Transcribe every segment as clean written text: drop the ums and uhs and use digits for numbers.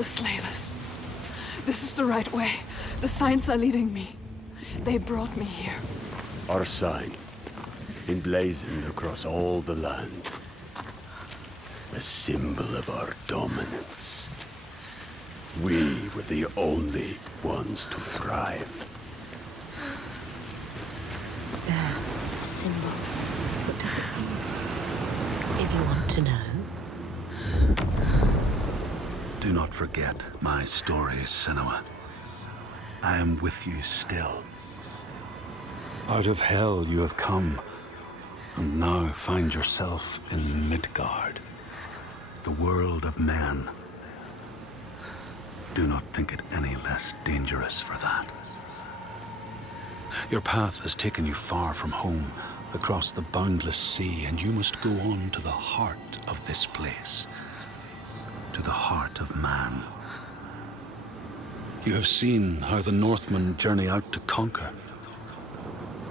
The slavers. This is the right way. The signs are leading me. They brought me here. Our sign, emblazoned across all the land. A symbol of our dominance. We were the only ones to thrive. A symbol. What does it mean? If you want to know. Do not forget my stories, Senua. I am with you still. Out of hell you have come, and now find yourself in Midgard, the world of men. Do not think it any less dangerous for that. Your path has taken you far from home, across the boundless sea, and you must go on to the heart of this place, to the heart of man. You have seen how the Northmen journey out to conquer,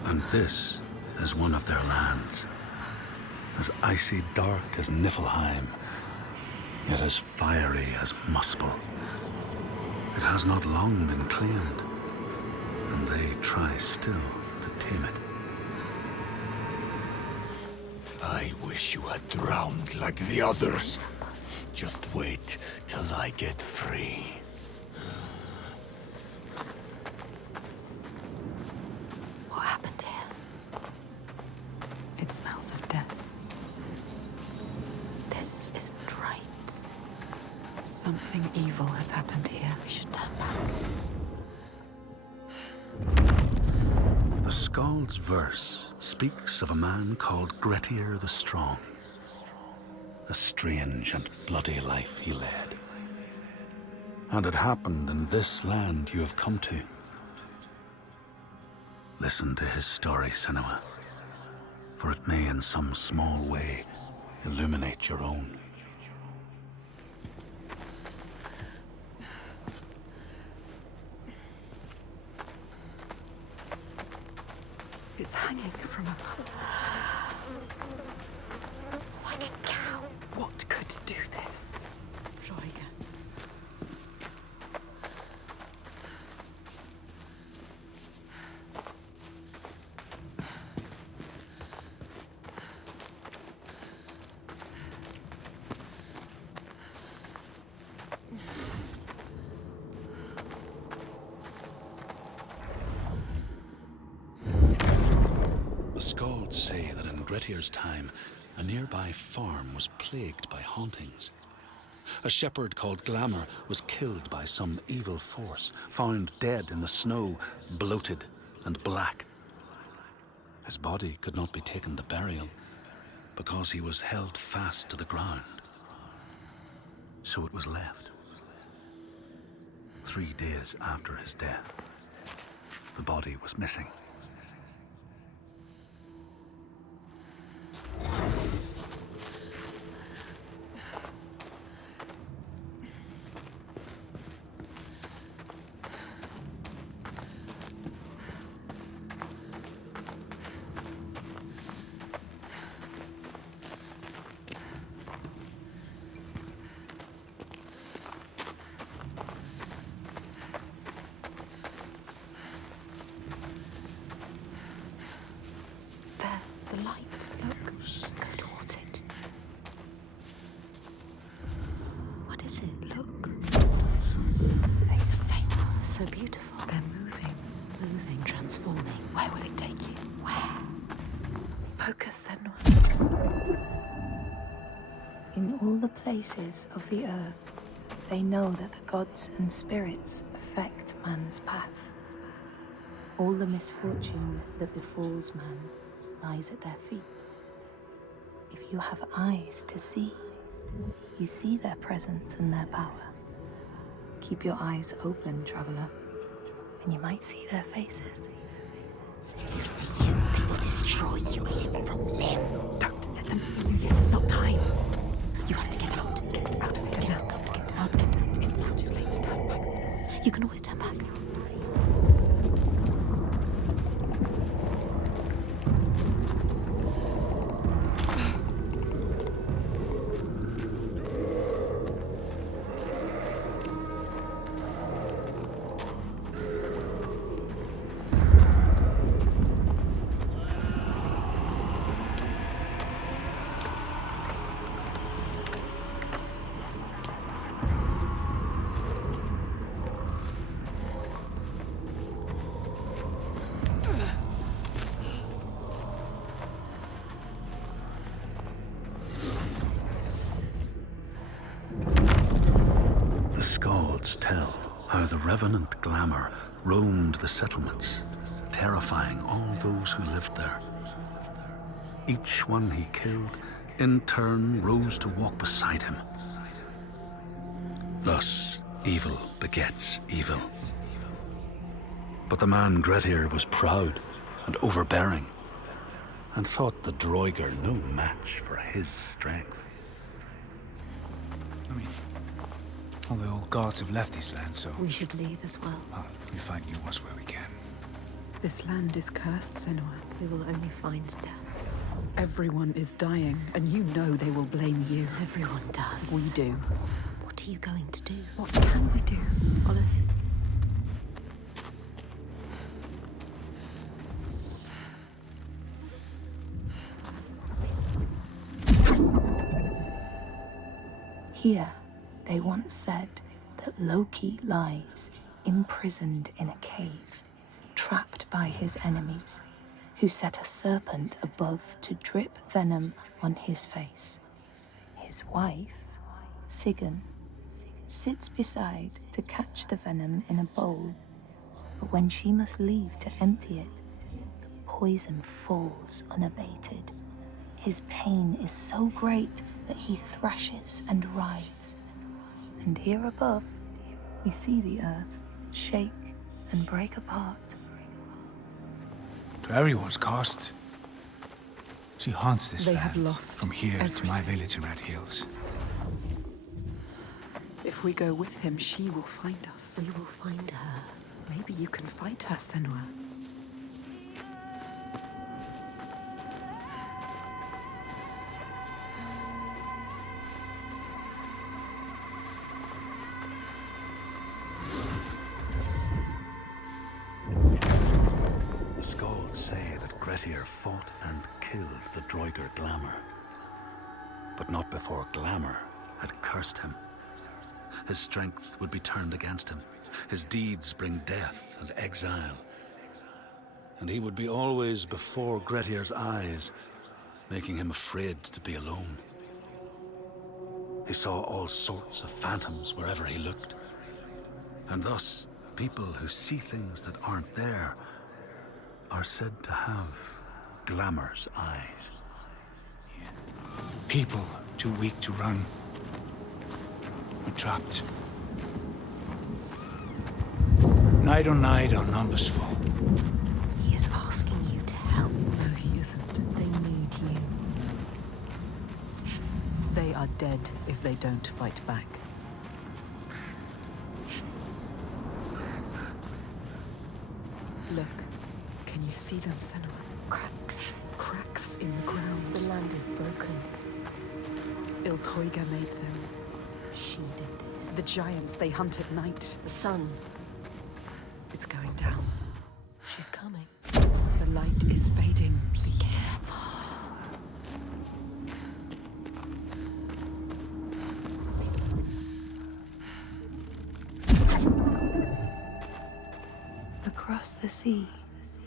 and this is one of their lands, as icy dark as Niflheim, yet as fiery as Muspel. It has not long been claimed, and they try still to tame it. I wish you had drowned like the others. Just wait till I get free. What happened here? It smells of death. This isn't right. Something evil has happened here. We should turn back. The Skald's verse speaks of a man called Grettir the Strong. A strange and bloody life he led. And it happened in this land you have come to. Listen to his story, Senua, for it may in some small way illuminate your own. It's hanging from a... Like a cow. What could do this? Try again. The Skalds say that in Grettir's time, a nearby farm was plagued by hauntings. A shepherd called Glamour was killed by some evil force, found dead in the snow, bloated and black. His body could not be taken to burial because he was held fast to the ground. So it was left. 3 days after his death, the body was missing. There, the light. Look. Go towards it. What is it? Look. It's faint. So beautiful. They're moving. Moving, transforming. Where will it take you? Where? Focus, Senua. In all the places of the earth, they know that the gods and spirits affect man's path. All the misfortune that befalls man lies at their feet. If you have eyes to see, you see their presence and their power. Keep your eyes open, traveler, and you might see their faces. You see you, they will destroy you limb from limb. Don't let them see you yet. It's not time. You have to get out. Get out of it. Get out. Get out. Get out. It's now too late to turn back. You can always turn back. skalds tell how the revenant Glamour roamed the settlements, terrifying all those who lived there. Each one he killed, in turn, rose to walk beside him. Thus, evil begets evil. But the man Grettir was proud and overbearing, and thought the Droiger no match for his strength. I mean, all the old gods have left these lands, so... We should leave as well. Well, we find new ones where we can. This land is cursed, Senua. We will only find death. Everyone is dying, and you know they will blame you. Everyone does. We do. What are you going to do? What can we do? Follow him. Here, they once said that Loki lies imprisoned in a cave, trapped by his enemies, who set a serpent above to drip venom on his face. His wife, Sigyn, sits beside to catch the venom in a bowl, but when she must leave to empty it, the poison falls unabated. His pain is so great that he thrashes and writhes. And here above, we see the earth shake and break apart. To everyone's cost, she haunts this They land have lost from here to my everything. village in Red Hills. If we go with him, she will find us. We will find her. Maybe you can fight her, Senua. The skalds say that Grettir fought and killed the Droiger Glamour. But not before Glamour had cursed him. His strength would be turned against him. His deeds bring death and exile. And he would be always before Grettir's eyes, making him afraid to be alone. He saw all sorts of phantoms wherever he looked. And thus, people who see things that aren't there are said to have Glamour's eyes. People too weak to run. We're trapped. Night on night, our numbers fall. He is asking you to help. No, he isn't. They need you. They are dead if they don't fight back. Look, can you see them, Senua? Cracks. Cracks in the ground. The land is broken. Iltoiga made them. She did this. The giants they hunt at night. The sun. It's going down. She's coming. The light is fading. Be careful. Across the sea,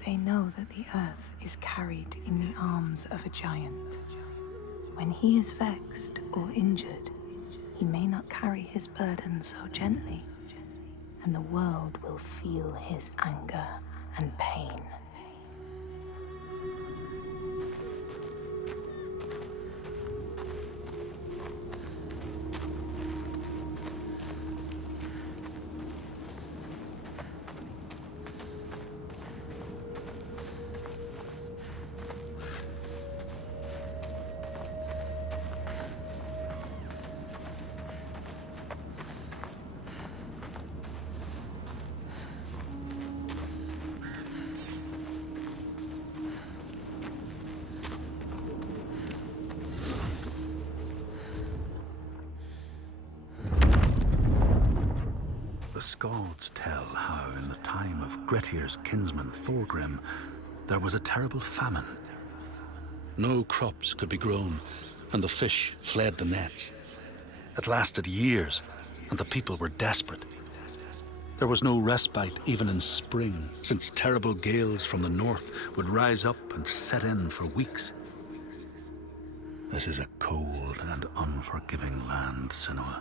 they know that the earth is carried in the arms of a giant. When he is vexed or injured, he may not carry his burden so gently, and the world will feel his anger and pain. The skalds tell how in the time of Grettir's kinsman Thorgrim, there was a terrible famine. No crops could be grown, and the fish fled the nets. It lasted years, and the people were desperate. There was no respite even in spring, since terrible gales from the north would rise up and set in for weeks. This is a cold and unforgiving land, Senua.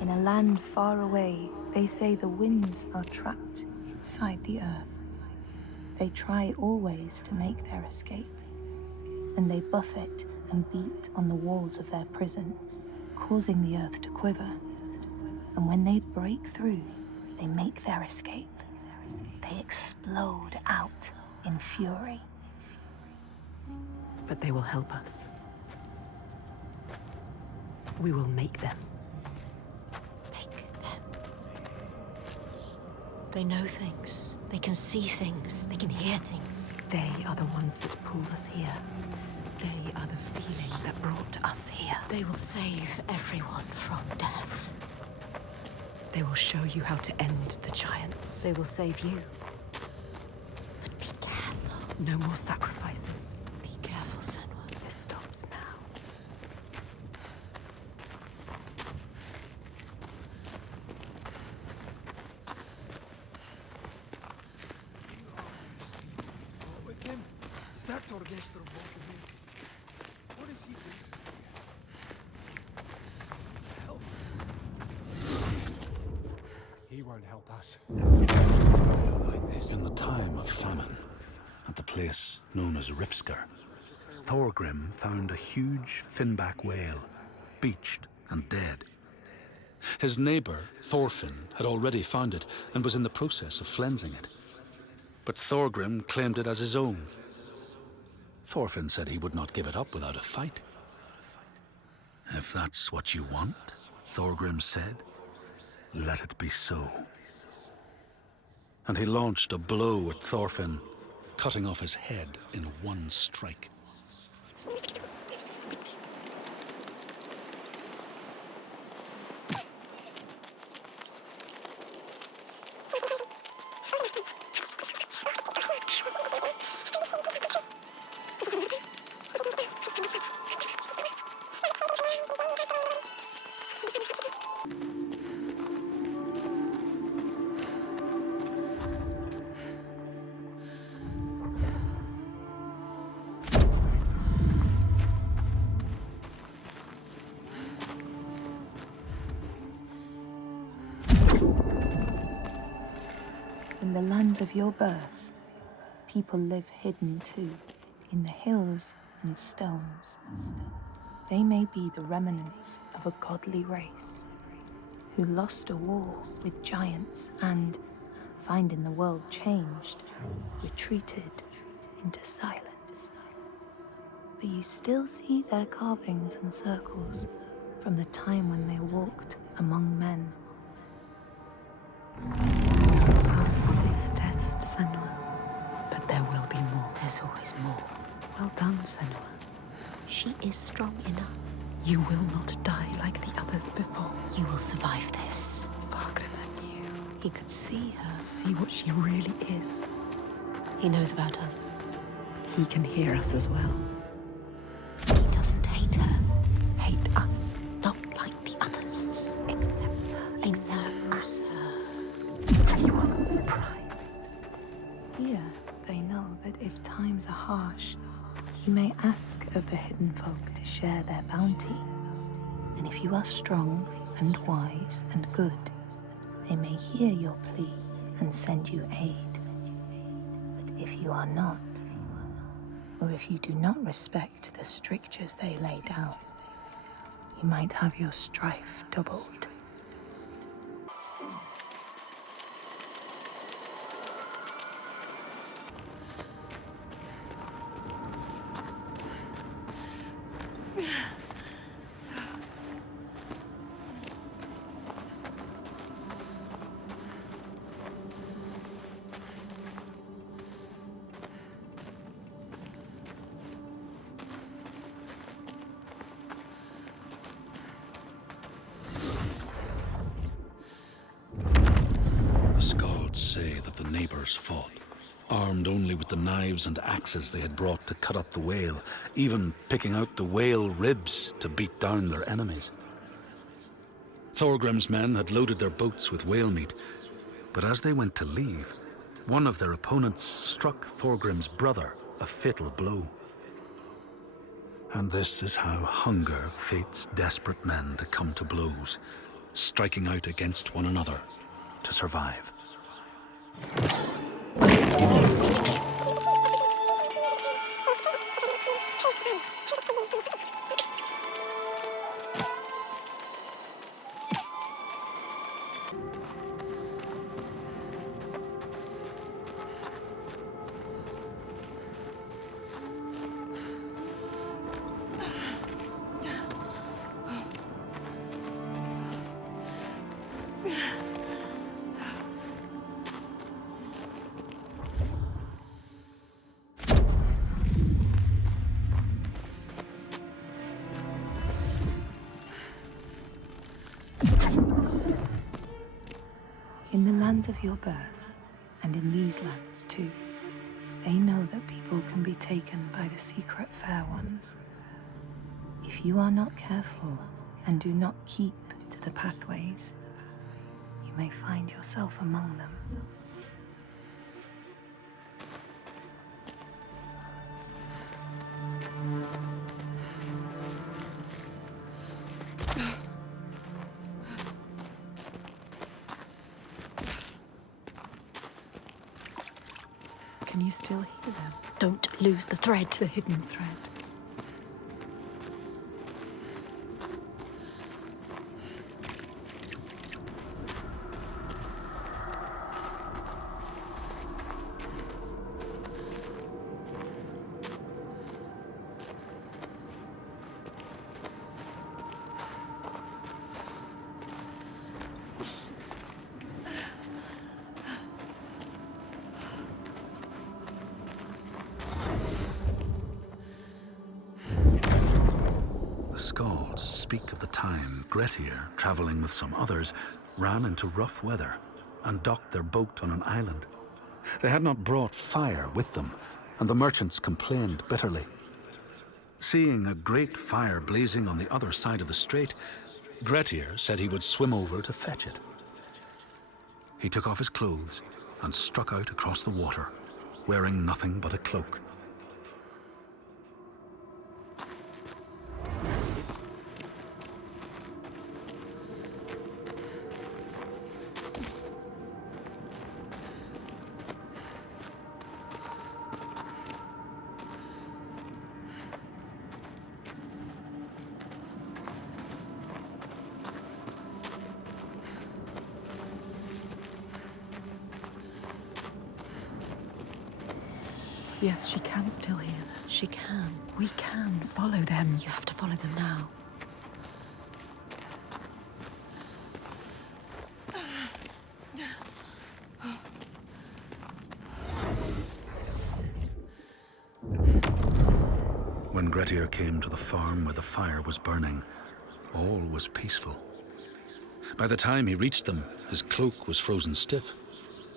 In a land far away, they say the winds are trapped inside the earth. They try always to make their escape, and they buffet and beat on the walls of their prison, causing the earth to quiver. And when they break through, they make their escape. They explode out in fury. But they will help us. We will make them. Make them. They know things. They can see things. They can hear things. They are the ones that pulled us here. They are the feeling that brought us here. They will save everyone from death. They will show you how to end the giants. They will save you. But be careful. No more sacrifices. Be careful, Senua. This stops now. With him? Is that Torgestro walking? What is he doing? Help. He won't help us. I don't like this. In the time of famine, at the place known as Rifsker, Thorgrim found a huge finback whale, beached and dead. His neighbour, Thorfinn, had already found it and was in the process of flensing it. But Thorgrim claimed it as his own. Thorfinn said he would not give it up without a fight. If that's what you want, Thorgrim said, let it be so. And he launched a blow at Thorfinn, cutting off his head in one strike. In the lands of your birth, people live hidden too, in the hills and stones. They may be the remnants of a godly race who lost a war with giants and, finding the world changed, retreated into silence. But you still see their carvings and circles from the time when they walked among men. Passed this test, Senua. But there will be more. There's always more. Well done, Senua. She is strong enough. You will not die like the others before. You will survive this. Thorgrim knew. He could see her. See what she really is. He knows about us. He can hear us as well. He doesn't hate her. Hate us. Not like the others. Accepts her. He Accepts knows us. her. He wasn't surprised. Here, they know that if times are harsh, you may ask of the hidden folk to share their bounty. And if you are strong and wise and good, they may hear your plea and send you aid. But if you are not, or if you do not respect the strictures they lay down, you might have your strife doubled. Say that the neighbors fought, armed only with the knives and axes they had brought to cut up the whale, even picking out the whale ribs to beat down their enemies. Thorgrim's men had loaded their boats with whale meat, but as they went to leave, one of their opponents struck Thorgrim's brother a fatal blow. And this is how hunger fates desperate men to come to blows, striking out against one another to survive. In the lands of your birth, and in these lands too, they know that people can be taken by the secret fair ones. If you are not careful and do not keep to the pathways, you may find yourself among them. Can you still hear them? Don't lose the thread. The hidden thread. Speak of the time Grettir, traveling with some others, ran into rough weather and docked their boat on an island. They had not brought fire with them, and the merchants complained bitterly. Seeing a great fire blazing on the other side of the strait, Grettir said he would swim over to fetch it. He took off his clothes and struck out across the water, wearing nothing but a cloak. Yes, she can still hear. She can. We can follow them. You have to follow them now. When Grettir came to the farm where the fire was burning, all was peaceful. By the time he reached them, his cloak was frozen stiff,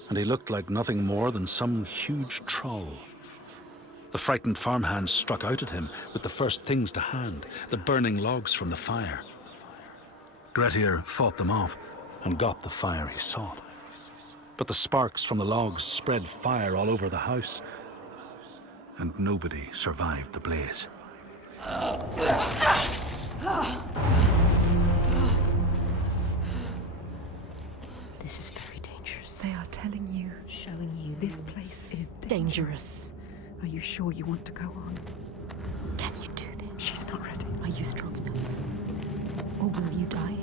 and he looked like nothing more than some huge troll. The frightened farmhands struck out at him with the first things to hand, the burning logs from the fire. Grettir fought them off and got the fire he sought. But the sparks from the logs spread fire all over the house, and nobody survived the blaze. This is very dangerous. They are telling you, Showing you this place is dangerous. Are you sure you want to go on? Can you do this? She's not ready. Are you strong enough? Or will you die here?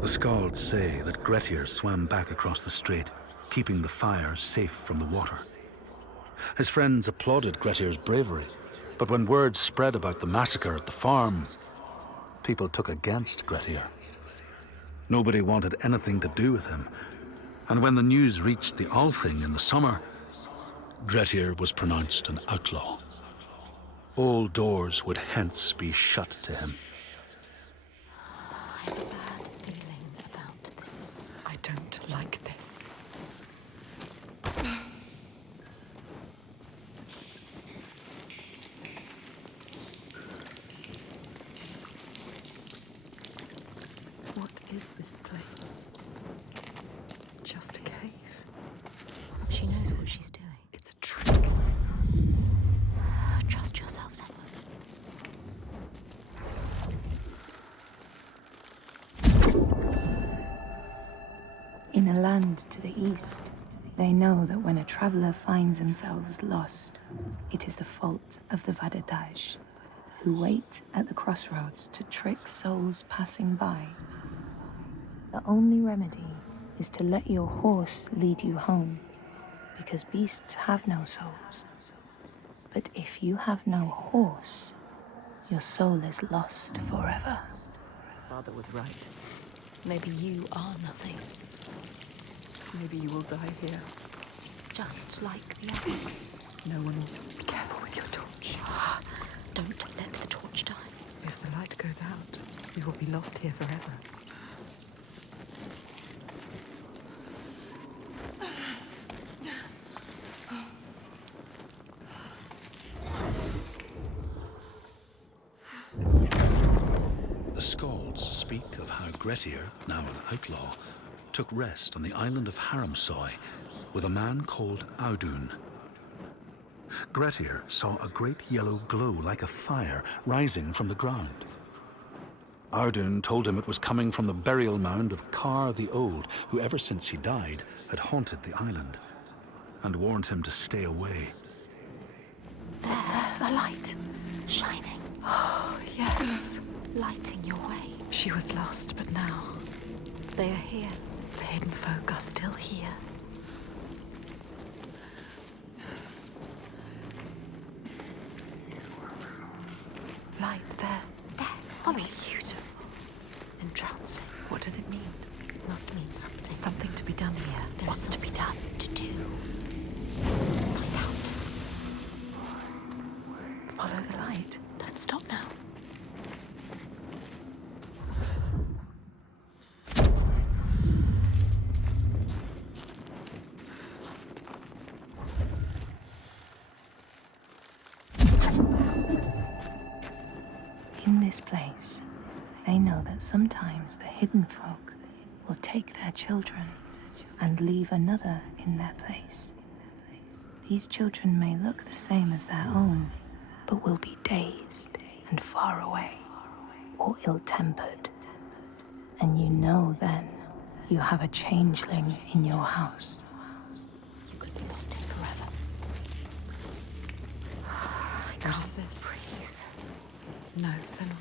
The Skalds say that Grettir swam back across the strait, keeping the fire safe from the water. His friends applauded Grettir's bravery, but when word spread about the massacre at the farm, people took against Grettir. Nobody wanted anything to do with him, and when the news reached the Althing in the summer, Grettir was pronounced an outlaw. All doors would hence be shut to him. I have a bad feeling about this. I don't like this. What is this place? Just a cave. She knows what she's doing. It's a trick. Trust yourself, Senua. In a land to the east, they know that when a traveler finds themselves lost, it is the fault of the Vadadaj, who wait at the crossroads to trick souls passing by. The only remedy is to let your horse lead you home, because beasts have no souls. But if you have no horse, your soul is lost forever. Father was right. Maybe you are nothing. Maybe you will die here. Just like the others. No one will. Be careful with your torch. Don't let the torch die. If the light goes out, we will be lost here forever. The Skalds speak of how Grettir, now an outlaw, took rest on the island of Haramsoy with a man called Audun. Grettir saw a great yellow glow like a fire rising from the ground. Audun told him it was coming from the burial mound of Kar the Old, who ever since he died had haunted the island, and warned him to stay away. There's a light shining, Oh, yes. lighting your way. She was lost, but now They are here. the hidden folk are still here. Light there. There, follow. Beautiful. Entrancing. What does it mean? It must mean something. Something to be done here. There's to be done to do. Find out. Follow the light. Don't stop now. In this place, they know that sometimes the hidden folk will take their children and leave another in their place. These children may look the same as their own, but will be dazed and far away, or ill-tempered. And you know then you have a changeling in your house. You could be lost here forever. What is this? Breathe. No, Senua.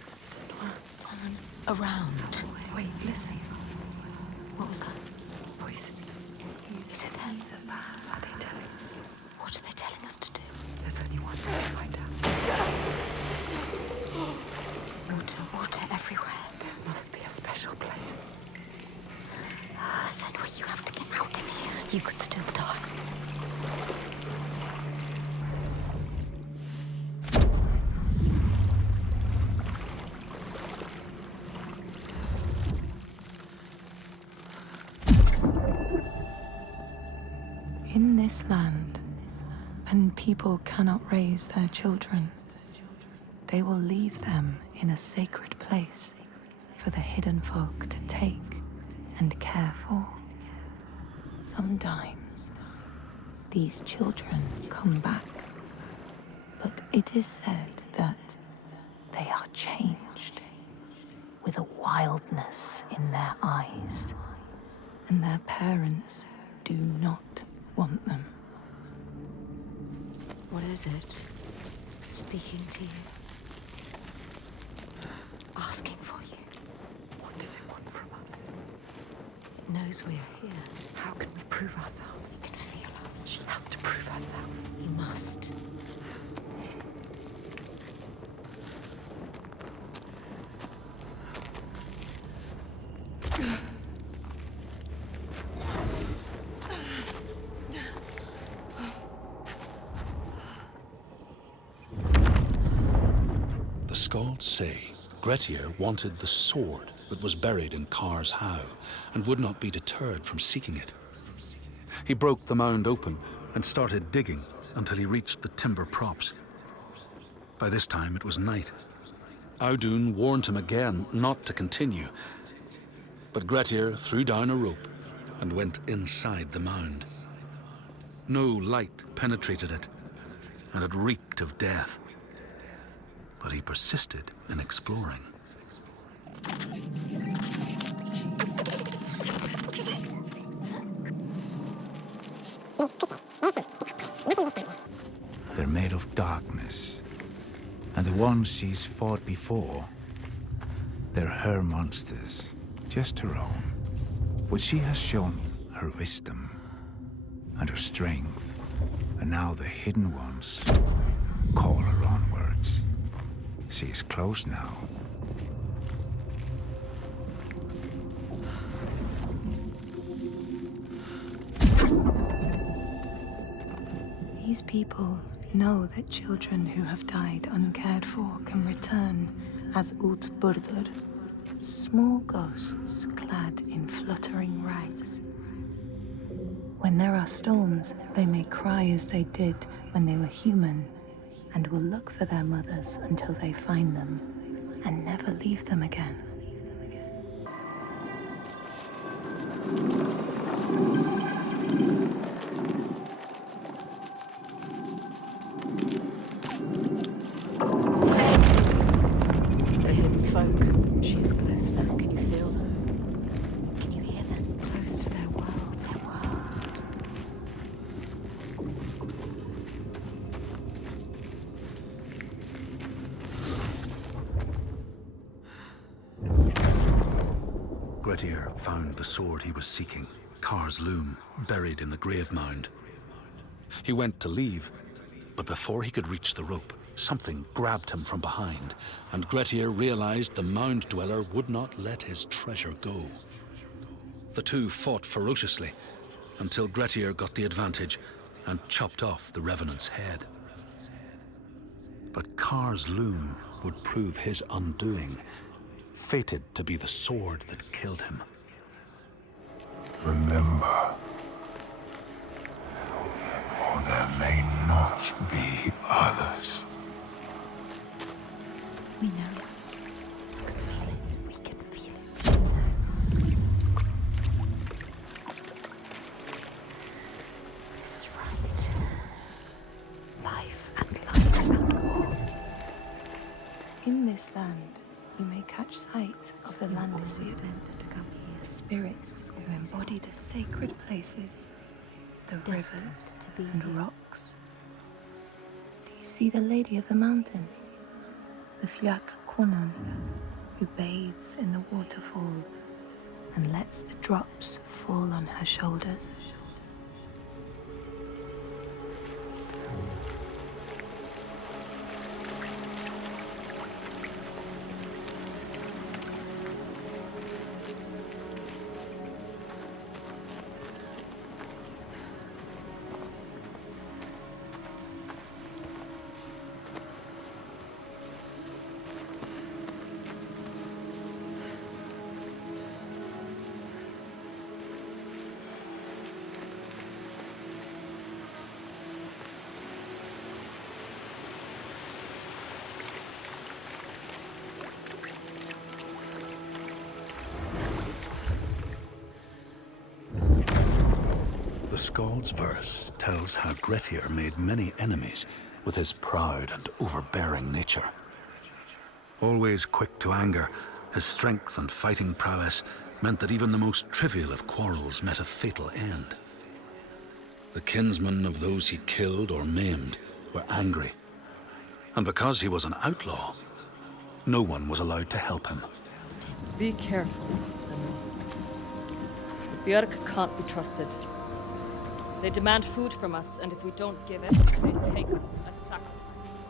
Turn around. Wait, listen. What was that? Voices. Is it them? Are they telling us? What are they telling us to do? There's only one way to find out. Water everywhere. This must be a special place. Senua, you have to get out of here. You could still die. In this land, when people cannot raise their children, they will leave them in a sacred place for the hidden folk to take and care for. Sometimes these children come back, but it is said that they are changed with a wildness in their eyes, and their parents do not want them. What is it? Speaking to you. Asking for you. What does it want from us? It knows we are here. How can we prove ourselves? It can feel us. She has to prove herself. You must. skalds say Grettir wanted the sword that was buried in Kar's How, and would not be deterred from seeking it. He broke the mound open and started digging until he reached the timber props. By this time it was night. Audun warned him again not to continue, but Grettir threw down a rope and went inside the mound. No light penetrated it, and it reeked of death. But he persisted in exploring. They're made of darkness, and the ones she's fought before, they're her monsters, just her own. But she has shown her wisdom and her strength, and now the hidden ones call her onwards. She is close now. These people know that children who have died uncared for can return as Utburður, small ghosts clad in fluttering rags. When there are storms, they may cry as they did when they were human, and will look for their mothers until they find them, and never leave them again. The hidden folk. She is close now. Can you feel them? Can you hear them? Close to their world. Grettir found the sword he was seeking, Kar's loom, buried in the grave mound. He went to leave, but before he could reach the rope, something grabbed him from behind, and Grettir realized the mound dweller would not let his treasure go. The two fought ferociously until Grettir got the advantage and chopped off the revenant's head. But Kar's loom would prove his undoing, fated to be the sword that killed him. Remember, or there may not be others. We know. You can feel it. We can feel it. This is right. Life and light and warmth. In this land, you may catch sight of the Landesir, the spirits who embody the sacred places, the rivers and rocks. Do you see the Lady of the Mountain? The Fjak Kunan, who bathes in the waterfall and lets the drops fall on her shoulders. The skald's verse tells how Grettir made many enemies with his proud and overbearing nature. Always quick to anger, his strength and fighting prowess meant that even the most trivial of quarrels met a fatal end. The kinsmen of those he killed or maimed were angry, and because he was an outlaw, no one was allowed to help him. Be careful, Senua. The Björk can't be trusted. They demand food from us, and if we don't give it, they take us as sacrifice.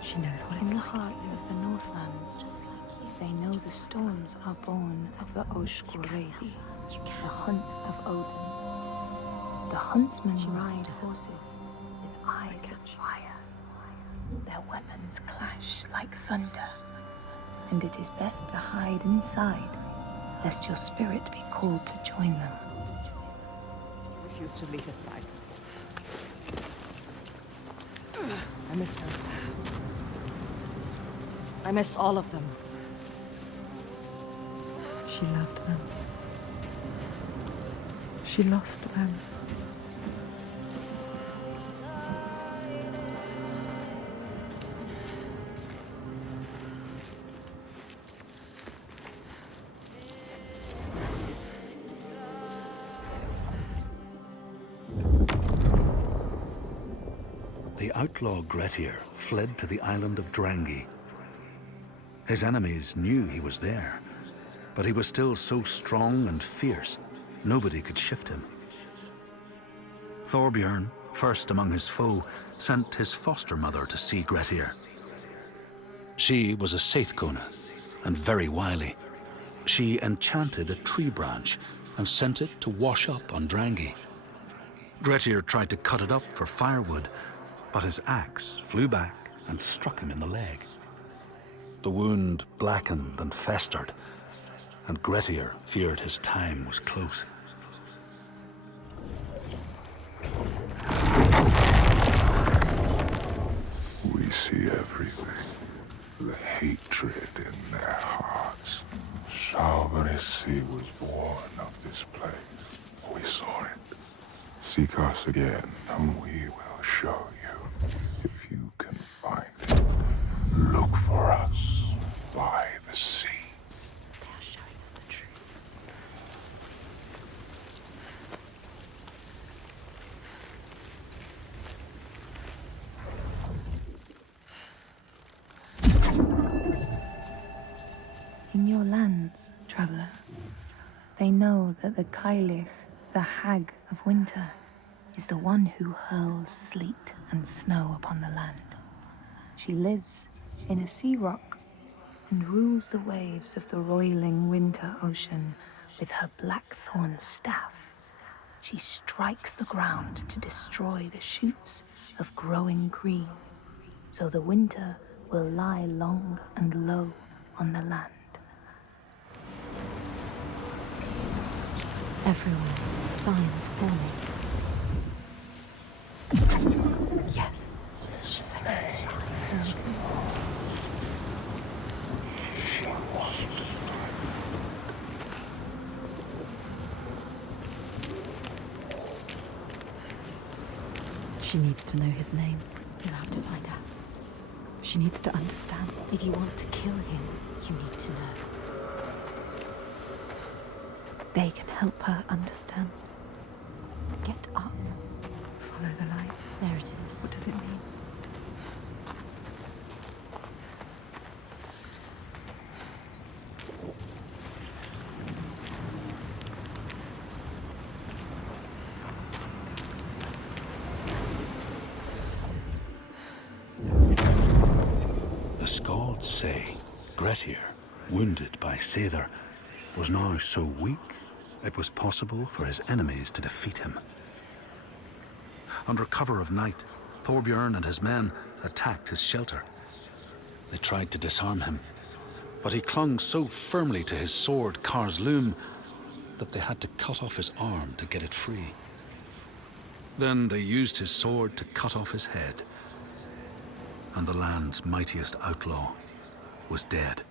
She knows what In it's the like heart to of lose the Northlands, just like you. They know the storms are born of the Oshkorevi, the hunt of Odin. The huntsmen ride horses with eyes of fire. Their weapons clash like thunder, and it is best to hide inside, lest your spirit be called to join them. I refuse to leave his side. I miss her. I miss all of them. She loved them. She lost them. The outlaw Grettir fled to the island of Drangi. His enemies knew he was there, but he was still so strong and fierce, nobody could shift him. Thorbjorn, first among his foe, sent his foster mother to see Grettir. She was a Seithkona, and very wily. She enchanted a tree branch and sent it to wash up on Drangi. Grettir tried to cut it up for firewood, but his axe flew back and struck him in the leg. The wound blackened and festered, and Grettir feared his time was close. We see everything. The hatred in their hearts. Salvarisi was born of this place. We saw it. Seek us again, and we will show you. If you can find it, look for us by the sea. They are showing us the truth. In your lands, traveler, they know that the Kailith, the Hag of Winter, is the one who hurls sleet and snow upon the land. She lives in a sea rock and rules the waves of the roiling winter ocean with her blackthorn staff. She strikes the ground to destroy the shoots of growing green, so the winter will lie long and low on the land. Everyone, signs forming. Yes, the second sign. She needs to know his name. You'll have to find out. She needs to understand. If you want to kill him, you need to know. They can help her understand. Get up. Follow the light. There it is. What does it mean? The Skalds say Grettir, wounded by Seidr, was now so weak it was possible for his enemies to defeat him. Under cover of night, Thorbjorn and his men attacked his shelter. They tried to disarm him, but he clung so firmly to his sword, Kar's Loom, that they had to cut off his arm to get it free. Then they used his sword to cut off his head, and the land's mightiest outlaw was dead.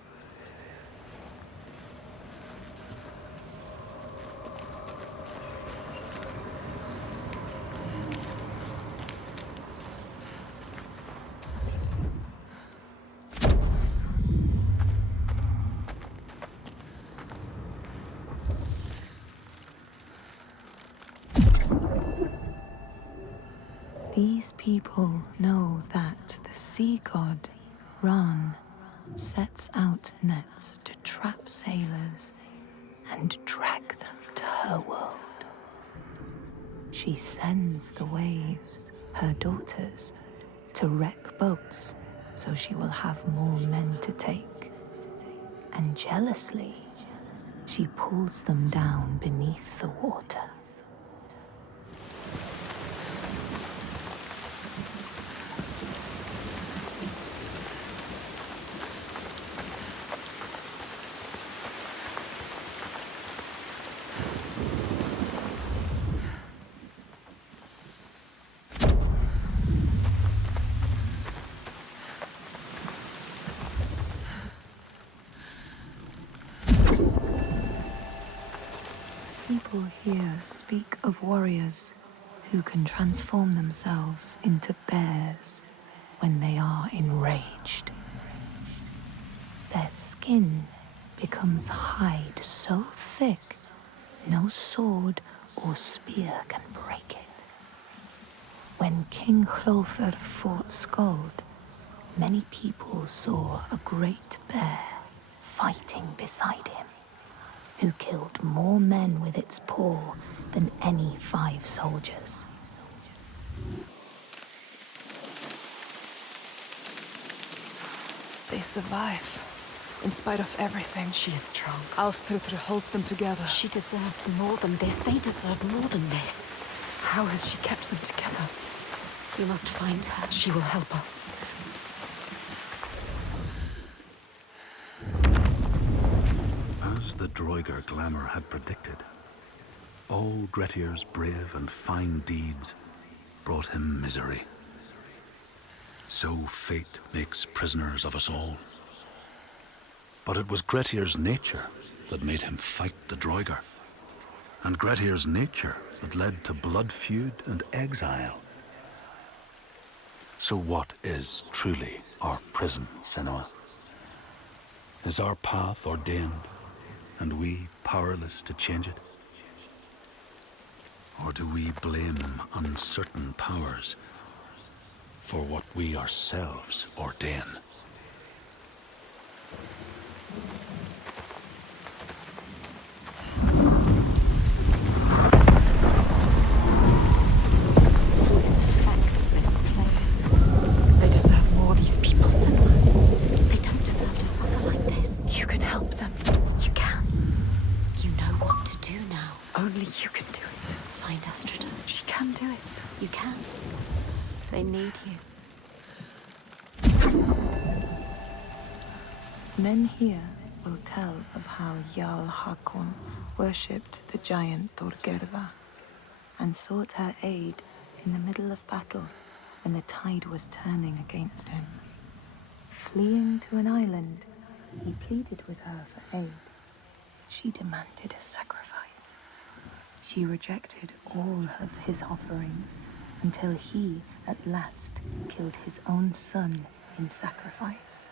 These people know that the sea god, Ran, sets out nets to trap sailors and drag them to her world. She sends the waves, her daughters, to wreck boats so she will have more men to take. and jealously, she pulls them down beneath the water. People here speak of warriors who can transform themselves into bears when they are enraged. Their skin becomes hide so thick, no sword or spear can break it. When King Hrolfr fought Skuld, many people saw a great bear fighting beside him, who killed more men with its paw than any 5 soldiers. They survive, in spite of everything. She is strong. Ástríðr holds them together. She deserves more than this. They deserve more than this. How has she kept them together? We must find her. She will help us. As the Droigar glamour had predicted, all Grettir's brave and fine deeds brought him misery. So fate makes prisoners of us all. But it was Grettir's nature that made him fight the Droigar, and Grettir's nature that led to blood feud and exile. So what is truly our prison, Senua? Is our path ordained, and we powerless to change it? Or do we blame uncertain powers for what we ourselves ordain? Who infects this place? They deserve more, these people, Senua. They don't deserve to suffer like this. You can help them. You can. You know what to do now. Only you can do it. Find Astrida. She can do it. You can. They need you. Men here will tell of how Jarl Hakon worshipped the giant Thorgerða and sought her aid in the middle of battle when the tide was turning against him. Fleeing to an island, he pleaded with her for aid. She demanded a sacrifice. She rejected all of his offerings until he, at last, killed his own son in sacrifice.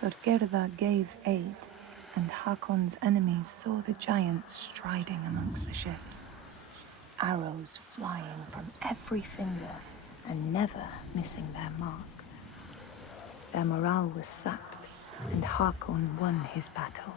Thorgerða gave aid, and Hakon's enemies saw the giants striding amongst the ships, arrows flying from every finger and never missing their mark. Their morale was sapped, and Hakon won his battle.